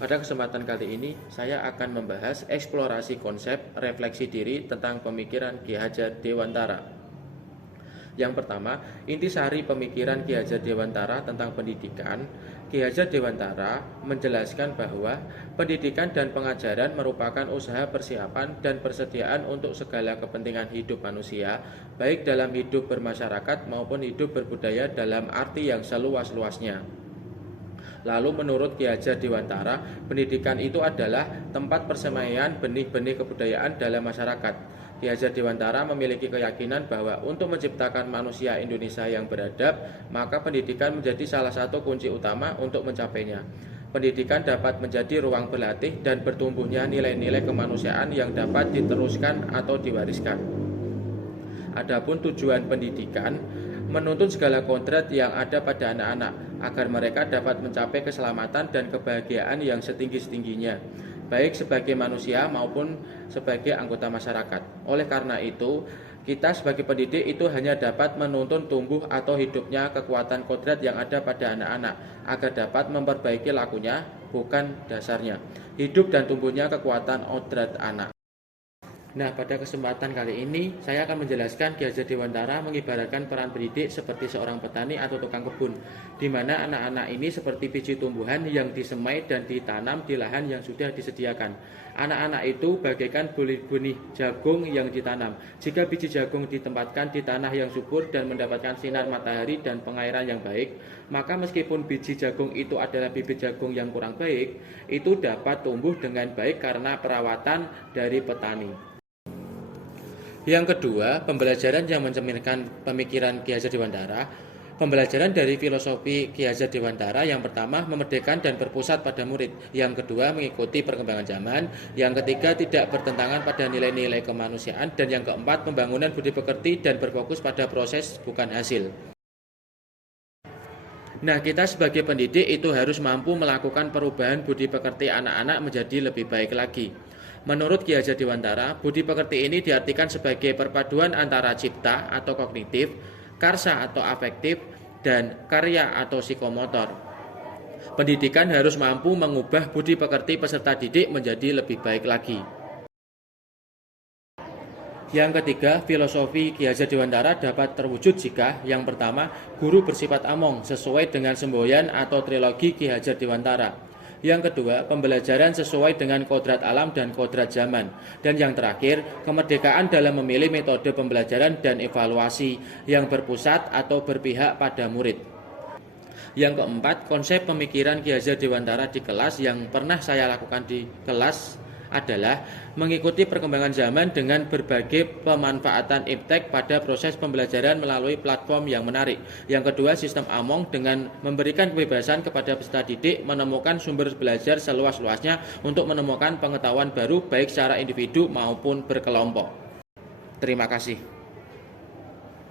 Pada kesempatan kali ini, saya akan membahas eksplorasi konsep refleksi diri tentang pemikiran Ki Hajar Dewantara. Yang pertama, intisari pemikiran Ki Hajar Dewantara tentang pendidikan. Ki Hajar Dewantara menjelaskan bahwa pendidikan dan pengajaran merupakan usaha persiapan dan persediaan untuk segala kepentingan hidup manusia, baik dalam hidup bermasyarakat maupun hidup berbudaya dalam arti yang seluas-luasnya. Lalu menurut Ki Hajar Dewantara, pendidikan itu adalah tempat persemaian benih-benih kebudayaan dalam masyarakat. Ki Hajar Dewantara memiliki keyakinan bahwa untuk menciptakan manusia Indonesia yang beradab, maka pendidikan menjadi salah satu kunci utama untuk mencapainya. Pendidikan dapat menjadi ruang berlatih dan bertumbuhnya nilai-nilai kemanusiaan yang dapat diteruskan atau diwariskan. Adapun tujuan pendidikan menuntut segala kodrat yang ada pada anak-anak agar mereka dapat mencapai keselamatan dan kebahagiaan yang setinggi-tingginya, baik sebagai manusia maupun sebagai anggota masyarakat. Oleh karena itu, kita sebagai pendidik itu hanya dapat menuntun tumbuh atau hidupnya kekuatan kodrat yang ada pada anak-anak agar dapat memperbaiki lakunya, bukan dasarnya. Hidup dan tumbuhnya kekuatan kodrat anak. Nah, pada kesempatan kali ini, saya akan menjelaskan Ki Hajar Dewantara mengibaratkan peran pendidik seperti seorang petani atau tukang kebun, di mana anak-anak ini seperti biji tumbuhan yang disemai dan ditanam di lahan yang sudah disediakan. Anak-anak itu bagaikan benih jagung yang ditanam. Jika biji jagung ditempatkan di tanah yang subur dan mendapatkan sinar matahari dan pengairan yang baik, maka meskipun biji jagung itu adalah bibit jagung yang kurang baik, itu dapat tumbuh dengan baik karena perawatan dari petani. Yang kedua, pembelajaran yang mencerminkan pemikiran Ki Hajar Dewantara. Pembelajaran dari filosofi Ki Hajar Dewantara yang pertama memerdekakan dan berpusat pada murid. Yang kedua mengikuti perkembangan zaman. Yang ketiga tidak bertentangan pada nilai-nilai kemanusiaan. Dan yang keempat pembangunan budi pekerti dan berfokus pada proses bukan hasil. Nah, kita sebagai pendidik itu harus mampu melakukan perubahan budi pekerti anak-anak menjadi lebih baik lagi. Menurut Ki Hajar Dewantara, budi pekerti ini diartikan sebagai perpaduan antara cipta atau kognitif, karsa atau afektif, dan karya atau psikomotor. Pendidikan harus mampu mengubah budi pekerti peserta didik menjadi lebih baik lagi. Yang ketiga, filosofi Ki Hajar Dewantara dapat terwujud jika yang pertama, guru bersifat among sesuai dengan semboyan atau trilogi Ki Hajar Dewantara. Yang kedua, pembelajaran sesuai dengan kodrat alam dan kodrat zaman. Dan yang terakhir, kemerdekaan dalam memilih metode pembelajaran dan evaluasi yang berpusat atau berpihak pada murid. Yang keempat, konsep pemikiran Ki Hajar Dewantara di kelas yang pernah saya lakukan di kelas adalah mengikuti perkembangan zaman dengan berbagai pemanfaatan iptek pada proses pembelajaran melalui platform yang menarik. Yang kedua, sistem Among dengan memberikan kebebasan kepada peserta didik menemukan sumber belajar seluas-luasnya untuk menemukan pengetahuan baru baik secara individu maupun berkelompok. Terima kasih.